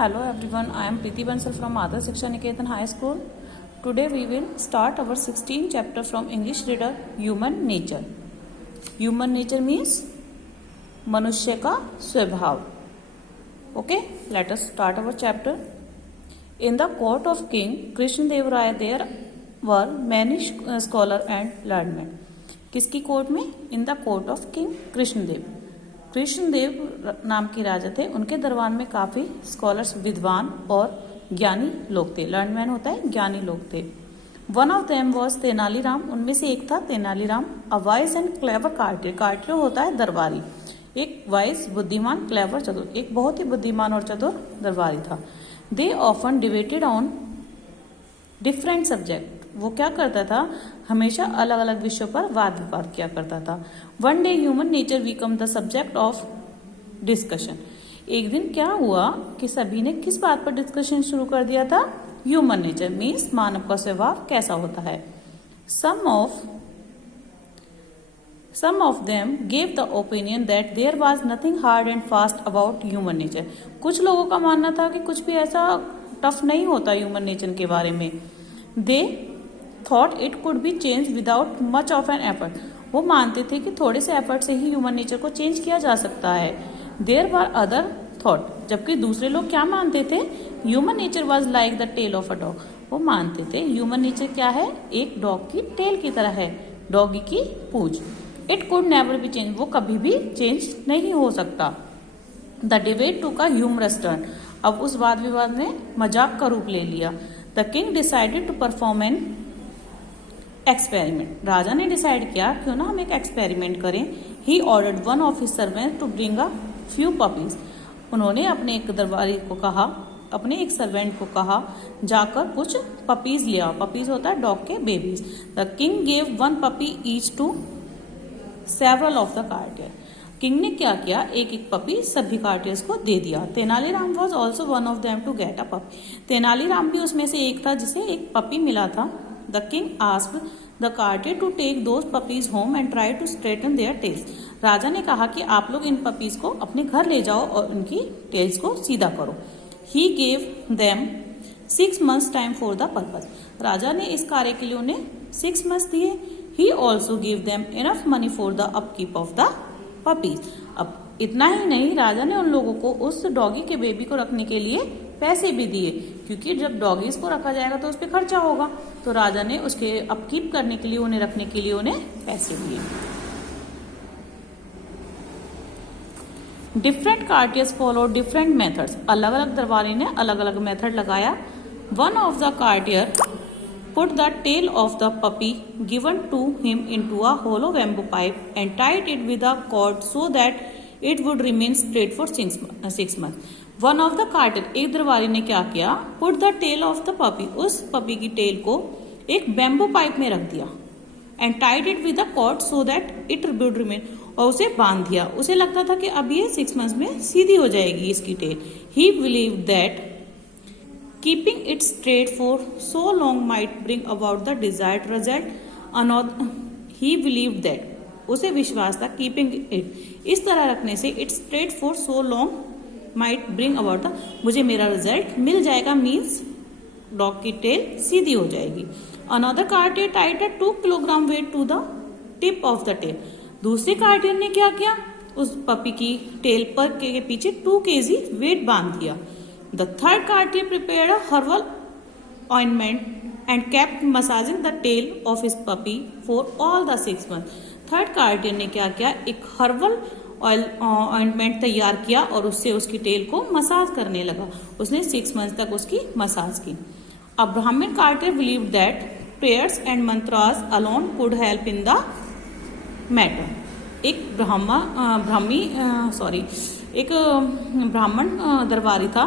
Hello everyone, I am Preeti Bansal from Adarsh Shiksha Niketan High School. Today we will start our 16th chapter from English reader Human Nature. Human nature means मनुष्य का स्वभाव. Okay, let us start our chapter. In the court of King Krishna Raya there were many scholars and learned men. किसकी court में? In the court of King Krishnadev. Krishnadev नाम के राजा थे. उनके दरबार में काफी स्कॉलर्स, विद्वान और ज्ञानी लोग थे. लर्न मैन होता है ज्ञानी लोग थे. One of them was Tenaliram. उनमें से एक था Tenaliram. A wise and clever Cartier. Cartier होता है दरबारी. एक वाइज बुद्धिमान, क्लेवर चतुर. एक बहुत ही बुद्धिमान और चतुर दरबारी था. They often debated on different subject. वो क्या करता था? हमेशा अलग अलग विषयों पर वाद विवाद किया करता था. One day human nature become the subject of discussion. एक दिन क्या हुआ कि सभी ने किस बात पर डिस्कशन शुरू कर दिया था? ह्यूमन नेचर मीन्स मानव का स्वभाव कैसा होता है. Some of them gave the opinion that there was nothing hard and fast about human nature. कुछ लोगों का मानना था कि कुछ भी ऐसा टफ नहीं होता ह्यूमन नेचर के बारे में. They thought it could be changed without much of an effort. वो मानते थे कि थोड़े से एफर्ट से ही ह्यूमन नेचर को चेंज किया जा सकता है. There were other thought. जबकि दूसरे लोग क्या मानते थे? Human nature was like the tail of a dog. वो मानते थे ह्यूमन नेचर क्या है? एक डॉग की टेल की तरह है, डॉगी की पूंछ. It could never be changed. वो कभी भी चेंज नहीं हो सकता. The debate took a humorous turn. अब उस वाद विवाद ने मजाक का रूप ले लिया. The king decided to perform an experiment. राजा ने डिसाइड किया क्यों ना हम एक एक्सपेरिमेंट करें. He ordered one of his servants to bring a few puppies. उन्होंने अपने एक दरबारी को कहा, अपने एक सर्वेंट को कहा जाकर कुछ पपीज ले आओ. पपीज होता है डॉग के babies. The king gave one puppy each to several of the courtiers. King ने क्या किया? एक एक पपी सभी कार्टियर्स को दे दिया. Tenaliram was also one of them to get a puppy. Tenaliram भी उसमें से एक था जिसे एक पपी मिला था. The king asked the courtier to take those puppies home and try to straighten their tails. राजा ने कहा कि आप लोग इन पपीज को अपने घर ले जाओ और उनकी टेल्स को सीधा करो. He gave them 6 months time for the purpose. राजा ने इस कार्य के लिए उन्हें 6 months दिए. He also give them enough money for the upkeep of the puppies. अब इतना ही नहीं, राजा ने उन लोगों को उस डॉगी के बेबी को रखने के लिए पैसे भी दिए, क्योंकि जब डॉगीज को रखा जाएगा तो उस पर खर्चा होगा. तो राजा ने उसके अपकीप करने के लिए, उन्हें रखने के लिए उन्हें पैसे दिए. Different courtiers follow different methods. अलग अलग दरबारी ने अलग अलग मेथड लगाया. One of the courtier put the tail of the puppy given to him into a hollow bamboo pipe and tied it with a cord so that it would remain straight for 6 months. One of the carter, एक दरबारी ने क्या किया? Put the tail of the puppy, उस puppy की tell को एक bamboo pipe में रख दिया. And tied it with a cord so that it would remain, और उसे बांध दिया. उसे लगता था कि अब ये 6 months में सीधी हो जाएगी इसकी tell. He believed that keeping it straight for so long might bring about the desired result. He believed that, उसे विश्वास था keeping it, इस तरह रखने से it straight for so long might bring about the, मुझे मेरा रिजल्ट मिल जाएगा, मीन्स डॉग की टेल सीधी हो जाएगी. Another cartier tied a 2 kilogram weight to the tip of the tail. दूसरे कार्टियर ने क्या किया? उस पपी की टेल पर के पीछे 2 kg वेट बांध दिया. The third courtier prepared a herbal ointment and kept massaging the tail of his puppy for all the 6 months. Third courtier ने क्या किया? एक हर्बल ऑयल ऑइंटमेंट तैयार किया और उससे उसकी टेल को मसाज करने लगा. उसने 6 months तक उसकी मसाज की. A Brahmin courtier believed that prayers and mantras alone could help in the matter. एक ब्राह्मण दरबारी था.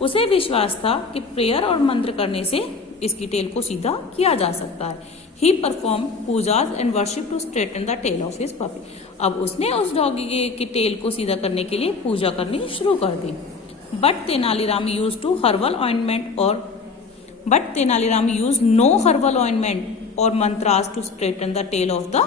उसे विश्वास था कि प्रेयर और मंत्र करने से इसकी टेल को सीधा किया जा सकता है. He perform pujas and worship to straighten the tail of his puppy. अब उसने उस डॉगी की टेल को सीधा करने के लिए पूजा करनी शुरू कर दी. But Tenaliram use no herbal ointment और mantras to straighten the tail of the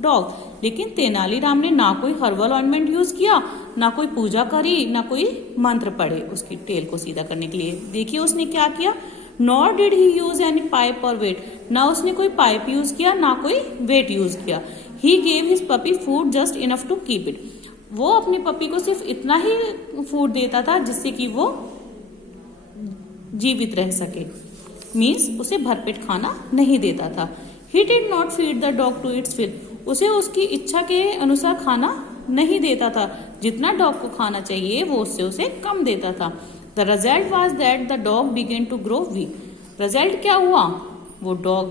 dog. लेकिन तेनालीराम ने ना कोई हर्बल ऑइंटमेंट यूज किया, ना कोई पूजा करी, ना कोई मंत्र पढ़े उसकी टेल को सीधा करने के लिए। देखिए उसने क्या किया, nor did he use any pipe और वेट, ना उसने कोई पाइप यूज किया ना कोई वेट यूज किया। He gave his puppy food just enough to keep it, वो अपनी पपी को सिर्फ इतना ही फूड देता था जिससे कि वो जीवित रह सके, मीन्स उसे भरपेट खाना नहीं देता था। He did not feed the dog to its fill, उसे उसकी इच्छा के अनुसार खाना नहीं देता था, जितना डॉग को खाना चाहिए वो उससे उसे कम देता था। The result was that the dog began to grow weak, result क्या हुआ, वो dog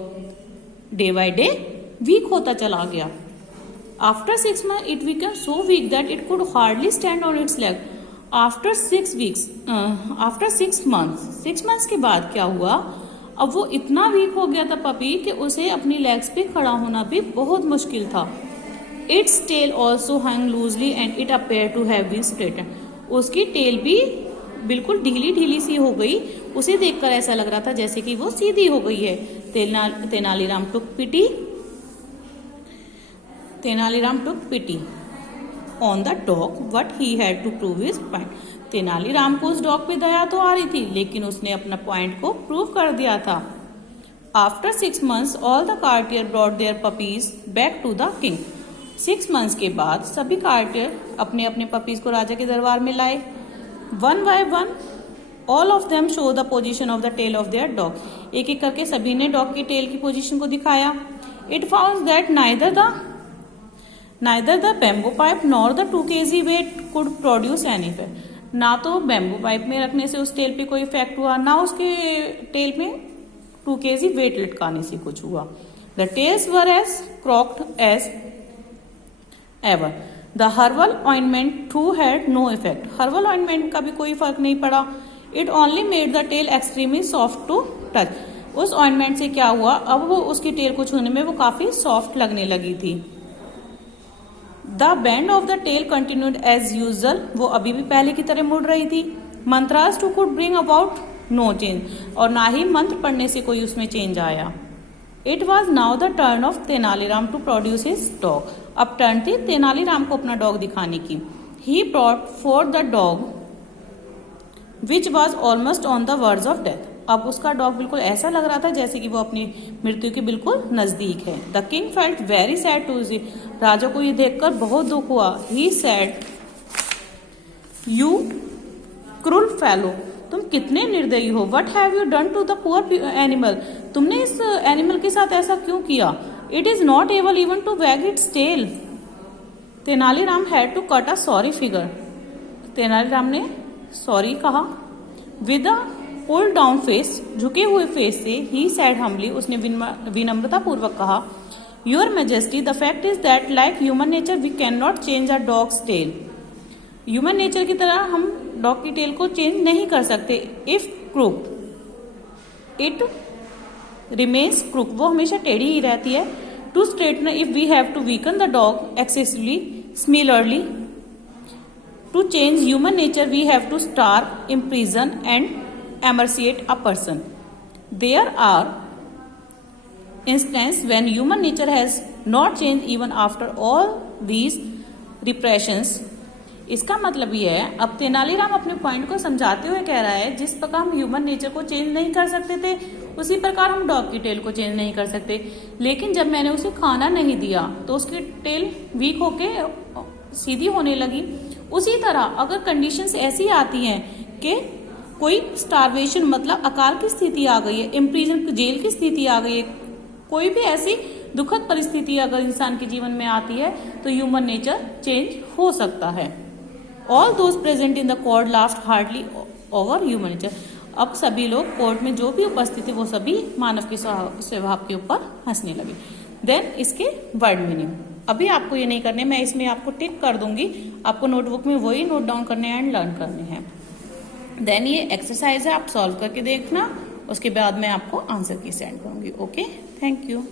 day by day weak होता चला गया। After 6 months it became so weak that it could hardly stand on its leg. After 6 months के बाद क्या हुआ, अब वो इतना वीक हो गया था पपी कि उसे अपनी लेग्स पे खड़ा होना भी बहुत मुश्किल था। Its tail also hung loosely and it appeared to have been straightened. उसकी टेल भी बिल्कुल ढीली ढीली सी हो गई, उसे देखकर ऐसा लग रहा था जैसे कि वो सीधी हो गई है। Tenaliram took pity on the dog, but he had to prove his point. Tenaliram को उस डॉग पे दया तो आ रही थी, लेकिन उसने अपना पॉइंट को प्रूव कर दिया था। After 6 months, all the courtier brought their puppies back to the king. 6 months के बाद सभी कार्टियर अपने अपने पपीज को राजा के दरबार में लाए। One by one, all of them show the position of the tail of their dog. एक एक करके सभी ने डॉग की टेल की पोजीशन को दिखाया। It found that neither the bamboo pipe nor the 2 kg weight could produce any effect. ना तो बैम्बू पाइप में रखने से उस टेल पे कोई इफेक्ट हुआ, ना उसके टेल में 2 kg वेट लटकाने से कुछ हुआ। The tails were as crooked as ever. The herbal ointment too had no effect. Herbal ointment का भी कोई फर्क नहीं पड़ा। It only made the tail extremely soft to touch. उस ऑइंटमेंट से क्या हुआ, अब वो उसकी टेल को छूने में वो काफी सॉफ्ट लगने लगी थी। The bend of the tail continued as usual. वो अभी भी पहले की तरह मुड़ रही थी। Mantras too could bring about no change. और ना ही मंत्र पढ़ने से कोई उसमें चेंज आया। It was now the turn of Tenaliram to produce his dog. अब टर्न थी तेनालीराम को अपना डॉग दिखाने की। He brought forth the dog which was almost on the verge of death. अब उसका डॉग बिल्कुल ऐसा लग रहा था जैसे कि वो अपनी मृत्यु के बिल्कुल नजदीक है। The king felt very sad to see, राजा को ये देखकर बहुत दुख हुआ। He said, you cruel fellow, तुम कितने निर्दयी हो। What have you done to the poor animal, तुमने इस एनिमल के साथ ऐसा क्यों किया। It is not able even to wag its tail. Tenaliram had to cut a sorry figure, Tenaliram ने सॉरी कहा। With a pull down face, झुके हुए फेस से, ही सैड हम्बली, उसने विनम्रता पूर्वक कहा। Your majesty, the fact is that like human nature we can not change a dog's tail. Human nature की तरह हम डॉग की टेल को चेंज नहीं कर सकते। If crook it remains crook, वो हमेशा टेढ़ी ही रहती है। To straighten if we have to weaken the dog excessively similarly to change human nature we have to starve, imprison and emaciate a person. There are instances when human nature has not changed even after all these repressions. इसका मतलब ये है, अब तेनालीराम अपने point को समझाते हुए कह रहा है, जिस प्रकार हम ह्यूमन नेचर को चेंज नहीं कर सकते थे उसी प्रकार हम डॉग की टेल को चेंज नहीं कर सकते। लेकिन जब मैंने उसे खाना नहीं दिया तो उसकी टेल वीक होके सीधी होने लगी। उसी तरह अगर कंडीशंस ऐसी आती हैं कि कोई स्टारवेशन मतलब अकाल की स्थिति आ गई है, इम्प्रिजन जेल की स्थिति आ गई है, कोई भी ऐसी दुखद परिस्थिति अगर इंसान के जीवन में आती है तो ह्यूमन नेचर चेंज हो सकता है। All those present in the court laughed hardly over human nature. अब सभी लोग कोर्ट में जो भी उपस्थित थे वो सभी मानव के स्वभाव के ऊपर हंसने लगे। देन इसके वर्ड मीनिंग अभी आपको ये नहीं करने, मैं इसमें आपको टिक कर दूंगी, आपको नोटबुक में वही नोट डाउन करने हैं एंड लर्न करने हैं। देन ये एक्सरसाइज है, आप सॉल्व करके देखना, उसके बाद मैं आपको आंसर की सेंड करूंगी। Okay, thank you.